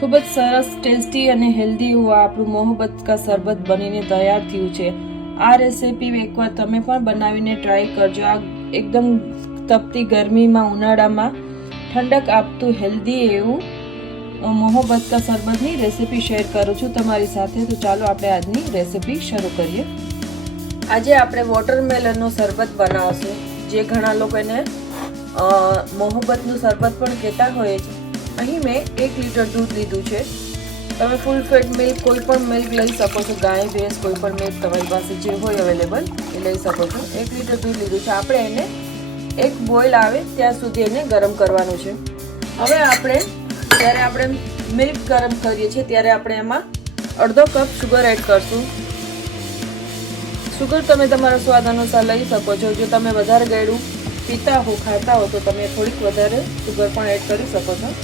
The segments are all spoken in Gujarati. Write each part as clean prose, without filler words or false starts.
ખૂબ જ સરસ ટેસ્ટી અને હેલ્ધી એવું આપણું મોહબ્બત કા શરબત બનીને તૈયાર થયું છે। આ રેસીપી એકવાર તમે પણ બનાવીને ટ્રાય કરજો। આ એકદમ તપતી ગરમીમાં ઉનાળામાં ઠંડક આપતું હેલ્ધી એવું મોહબ્બત કા શરબતની રેસીપી શેર કરું છું તમારી સાથે। તો ચાલો આપણે આજની રેસીપી શરૂ કરીએ। આજે આપણે વોટરમેલનનો શરબત બનાવશું, જે ઘણા લોકો એને મોહબ્બતનું શરબત પણ કહેતા હોય છે। અહીં મેં 1 લીટર દૂધ લીધું છે। તમે ફૂલ ફેટ મિલ્ક કોઈ પણ મિલ્ક લઈ શકો છો, ગાય ભેંસ કોઈ પણ મિલ્ક તમારી પાસે જે હોય અવેલેબલ એ લઈ શકો છો। 1 લીટર દૂધ લીધું છે। આપણે એને એક બોઇલ આવે ત્યાં સુધી એને ગરમ કરવાનું છે। હવે આપણે જ્યારે આપણે મિલ્ક ગરમ કરીએ છીએ ત્યારે આપણે એમાં અડધો કપ શુગર એડ કરશું। શુગર તમે તમારા સ્વાદ અનુસાર લઈ શકો છો। જો તમે વધારે ગળ્યું પીતા હો, ખાતા હો તો તમે થોડીક વધારે શુગર પણ એડ કરી શકો છો।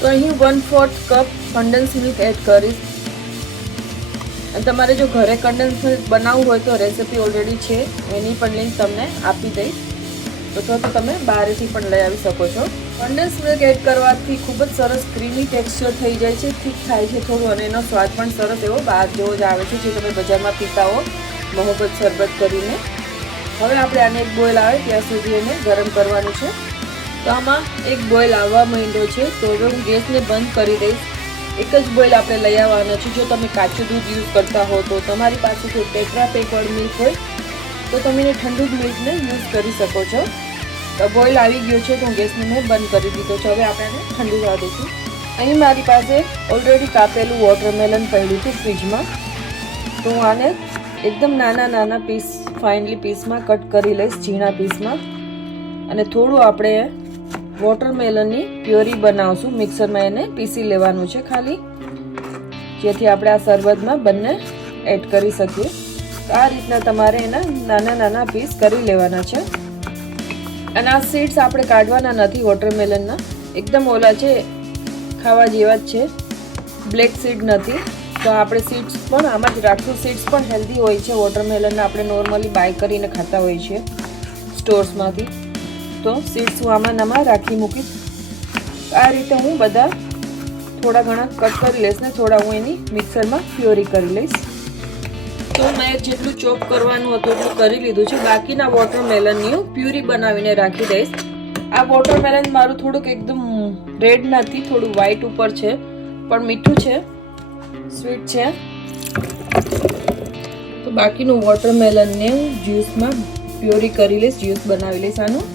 તો અહીં 1/4 કપ કન્ડેન્સ મિલ્ક એડ કરીશ। અને તમારે જો ઘરે કન્ડેન્સ મિલ્ક બનાવવું હોય તો રેસીપી ઓલરેડી છે, એની પણ લિંક તમને આપી દઈશ, અથવા તો તમે બહારથી પણ લઈ આવી શકો છો। કન્ડેન્સ મિલ્ક એડ કરવાથી ખૂબ જ સરસ ક્રીમી ટેક્સચર થઈ જાય છે, થીક થાય છે થોડું, અને એનો સ્વાદ પણ સરસ એવો બહાર જેવો જ આવે છે, જે તમે બજારમાં પીતા હો મોહબ્બત શરબત કરીને। હવે આપણે આને એક બોઇલ આવે ત્યાં સુધી એને ગરમ કરવાનું છે। તો આમાં એક બોઇલ આવવા માંડ્યો છે, તો હવે હું ગેસને બંધ કરી દઈશ। એક જ બોઇલ આપણે લઈ આવવાનો છે। જો તમે કાચું દૂધ યુઝ કરતા હો તો તમારી પાસે જો ટેટ્રા પેક વાળું મિલ્ક હોય તો તમે ઠંડુ જ મિલ્કને યુઝ કરી શકો છો। તો બોઇલ આવી ગયો છે તો હું ગેસને મેં બંધ કરી દીધો છે। હવે આપણે એને ઠંડુ થવા દઈશું। અહીં મારી પાસે ઓલરેડી કાપેલું વોટરમેલન પડ્યું હતું ફ્રીજમાં, તો હું આને એકદમ નાના પીસ ફાઇનલી પીસમાં કટ કરી લઈશ, ઝીણા પીસમાં। અને થોડું આપણે વોટરમેલનની પ્યોરી બનાવશું, મિક્સરમાં એને પીસી લેવાનું છે ખાલી, જેથી આપણે આ શરબતમાં બંને એડ કરી શકીએ। તો આ રીતના તમારે એના નાના પીસ કરી લેવાના છે। અને આ સીડ્સ આપણે કાઢવાના નથી વોટરમેલનના, એકદમ ઓલા છે, ખાવા જેવા જ છે, બ્લેક સીડ નથી। તો આપણે સીડ્સ પણ આમાં જ રાખશું। સીડ્સ પણ હેલ્ધી હોય છે વોટરમેલનના, આપણે નોર્મલી બાય કરીને ખાતા હોઈએ છીએ સ્ટોર્સમાંથી। તો સીડ્સ હું આમાં રાખી મૂકીશ। આ રીતે હું બધા થોડા ઘણા કટ કરી લઈશ ને થોડા હું એની મિક્સરમાં પ્યોરી કરી લઈશ। તો મેં જેટલું ચોપ કરવાનું હતું એટલું કરી લીધું છે। બાકીના વોટરમેલનની હું પ્યુરી બનાવીને રાખી દઈશ। આ વોટરમેલન મારું થોડુંક એકદમ રેડ નથી, થોડું વ્હાઈટ ઉપર છે, પણ મીઠું છે, સ્વીટ છે। તો બાકીનું વોટરમેલનને હું જ્યુસમાં પ્યોરી કરી લઈશ, જ્યુસ બનાવી લઈશ આનું।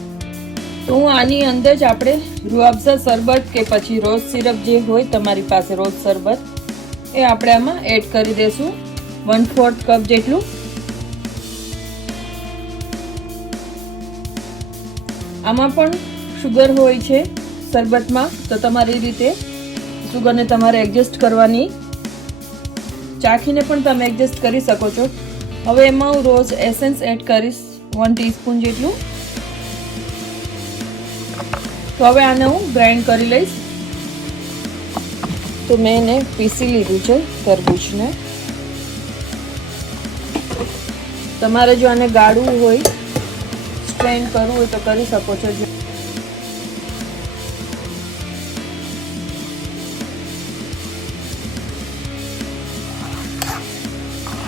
તો હું આની અંદર જ આપણે રૂઅફઝા શરબત કે પછી રોઝ સિરપ જે હોય તમારી પાસે રોઝ શરબત એ આપણે આમાં એડ કરી દઈશું, 1/4 કપ જેટલું। આમાં પણ શુગર હોય છે શરબતમાં, તો તમારી રીતે શુગરને તમારે એડજસ્ટ કરવાની, ચાખીને પણ તમે એડજસ્ટ કરી શકો છો। હવે એમાં હું રોઝ એસેન્સ એડ કરીશ 1 ટીસ્પૂન જેટલું। તો હવે આને હું ગ્રાઇન્ડ કરી લઈશ। તો મેં એને પીસી લીધું છે તરબૂચને। તમારે જો આને ગાળવું હોય, સ્ટ્રેન કરવું હોય તો કરી શકો છો।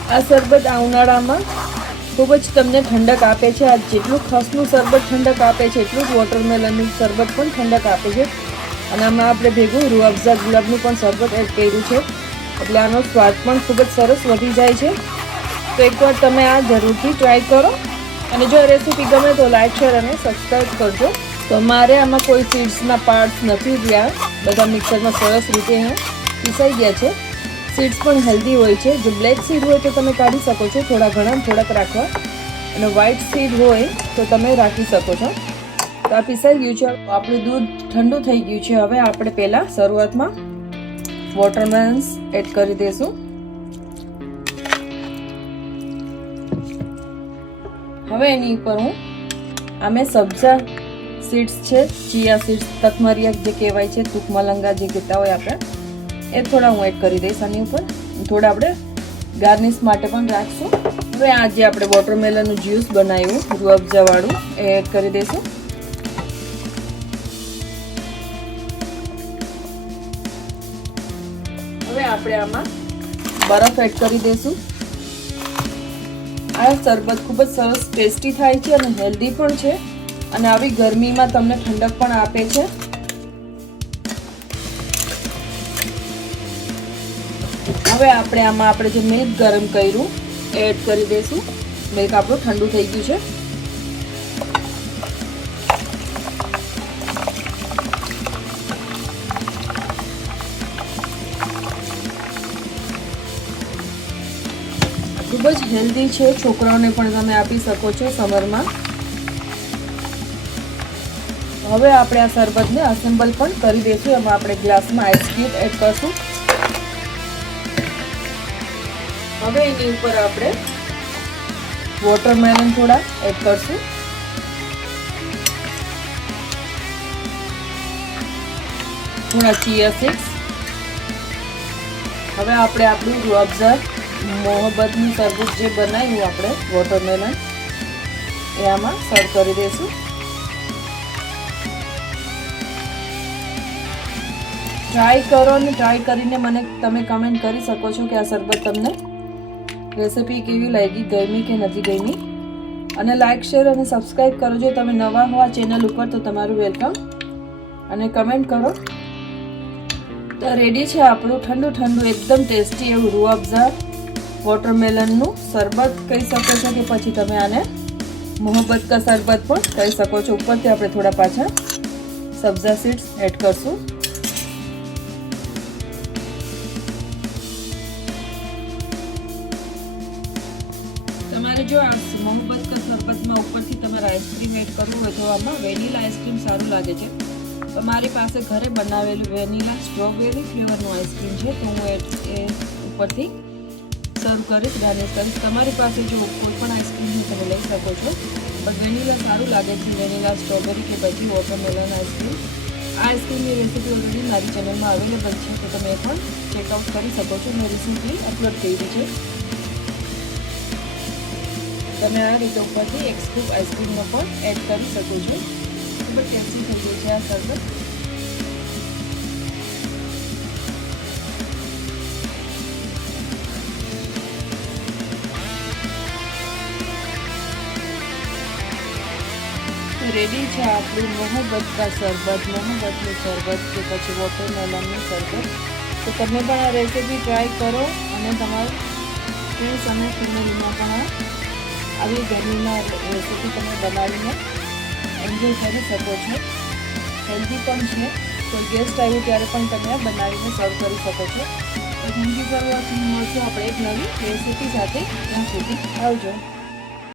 આ શરબત આ ઉનાળામાં ખૂબ જ તમને ઠંડક આપે છે। આ જેટલું ખસનું શરબત ઠંડક આપે છે એટલું જ વોટરમેલનનું શરબત પણ ઠંડક આપે છે। અને આમાં આપણે ભેગું રૂઅફઝા ગુલાબનું પણ શરબત એડ કર્યું છે, એટલે આનો સ્વાદ પણ ખૂબ જ સરસ વધી જાય છે। તો એકવાર તમે આ જરૂરથી ટ્રાય કરો, અને જો રેસીપી ગમે તો લાઈક, શેર અને સબસ્ક્રાઈબ કરજો। તો મારે આમાં કોઈ સીડ્સના પાર્ટ્સ નથી રહ્યા, બધા મિક્સરમાં સરસ રીતે પીસાઈ ગયા છે। સીડ્સ પણ હેલ્ધી હોય છે। જો બ્લેક સીડ હોય તો તમે કાઢી શકો છો, થોડા ઘણા થોડાક રાખવા, અને વ્હાઈટ સીડ હોય તો તમે રાખી શકો છો। તો આ પીસાઈ ગયું છે, આપણું દૂધ ઠંડુ થઈ ગયું છે। હવે આપણે પહેલા શરૂઆતમાં વોટરમેલન્સ એડ કરી દઈશું। હવે એની ઉપર હું આમે સબ્જા સીડ્સ છે, ચિયા સીડ્સ, તકમરિયા જે કહેવાય છે, તુકમલંગા જે કહેતા હોય આપણે, એ થોડા હું એડ કરી દઈશ આની ઉપર। થોડા આપણે ગાર્નિશ માટે પણ રાખશું। હવે આ જે આપણે વોટરમેલનનું જ્યુસ બનાવ્યું રૂઅફઝા વાળું એ એડ કરી દઈશું। હવે આપણે આમાં બરફ એડ કરી દઈશું. આ શરબત ખૂબ જ સરસ ટેસ્ટી થાય છે અને હેલ્ધી પણ છે અને આવી ગરમીમાં તમને ઠંડક પણ આપે છે. હવે આપણે આમાં જે મિલ્ક ગરમ કર્યું એડ કરી દઈશું. મિલ્ક આપણું ઠંડુ થઈ ગયું છે. ખૂબ જ હેલ્ધી છે, છોકરાઓને પણ તમે આપી શકો છો સમરમાં. હવે આપણે આ શરબતને અસેમ્બલ પણ કરી દઈશું. એમાં આપણે ગ્લાસમાં આઈસ ક્યુબ એડ કરશું. હવે એની ઉપર આપણે વોટરમેલન થોડા એડ કરશું. થોડા ચિયા સીડ્સ. હવે આપણે આપણું રૂઅફઝા મોહબ્બતનું શરબત જે બનાવ્યું આપણે વોટરમેલન એ આમાં સર્વ કરી દઈશું. ટ્રાય કરો અને ટ્રાય કરીને મને તમે કમેન્ટ કરી શકો છો કે આ શરબત તમને રેસિપી કેવી લાગી, ગમી કે નથી ગમી. અને લાઈક, શેર અને સબસ્ક્રાઈબ કરો. જો તમે નવા હો આ ચેનલ ઉપર તો તમારું વેલકમ. અને કમેન્ટ કરો. તો રેડી છે આપણું ઠંડુ ઠંડુ એકદમ ટેસ્ટી એવું રૂઅફઝા વોટરમેલનનું શરબત કહી શકો છો કે પછી તમે આને મોહબ્બત કા શરબત પણ કહી શકો છો. ઉપરથી આપણે થોડા પાછા સબ્જા સીડ્સ એડ કરશું. તમારે જો આ મોહબ્બત કા શરબતમાં ઉપરથી તમારે આઈસ્ક્રીમ એડ કરવું હોય તો આમાં વેનીલા આઈસ્ક્રીમ સારું લાગે છે. તો મારી પાસે ઘરે બનાવેલું વેનીલા સ્ટ્રોબેરી ફ્લેવરનું આઈસ્ક્રીમ છે તો હું એ ઉપરથી સર્વ કરીશ, ગાર્નિશ કરીશ. તમારી પાસે જો કોઈ પણ આઈસ્ક્રીમ તમે લઈ શકો છો, પણ વેનીલા સારું લાગે છે. વેનીલા સ્ટ્રોબેરી કે પછી વોટરમેલન આઈસ્ક્રીમ. આ આઈસ્ક્રીમની રેસીપી ઓલરેડી મારી ચેનલમાં અવેલેબલ છે તો તમે એ પણ ચેકઆઉટ કરી શકો છો. મેં રિસેન્ટલી અપલોડ કરી છે. તમે આ રીતે ઉપરથી એક સ્કૂપ આઈસ્ક્રીમનો પણ એડ કરી શકો છો. ખૂબ જ ટેસ્ટી થઈ ગયું છે આ શરબત. રેડી છે આપણું મોહબ્બત કા શરબત, મોહબ્બતનું શરબત કે પછી વોટરમેલનનું શરબત. તો તમે પણ આ રેસીપી ટ્રાય કરો અને તમારા ફ્રેન્ડ્સ અને ફેમિલીમાં પણ આવી ગરમીમાં રેસીપી તમે બનાવીને એન્જોય કરી શકો છો. હેલ્ધી પણ છે. કોઈ ગેસ્ટ આવ્યું ત્યારે પણ તમે આ બનાવીને સર્વ કરી શકો છો. તો થેન્ક યુ ફોર વોચિંગ. મળશું આપણે એક નવી રેસીપી સાથે. ત્યાં સુધી આવજો.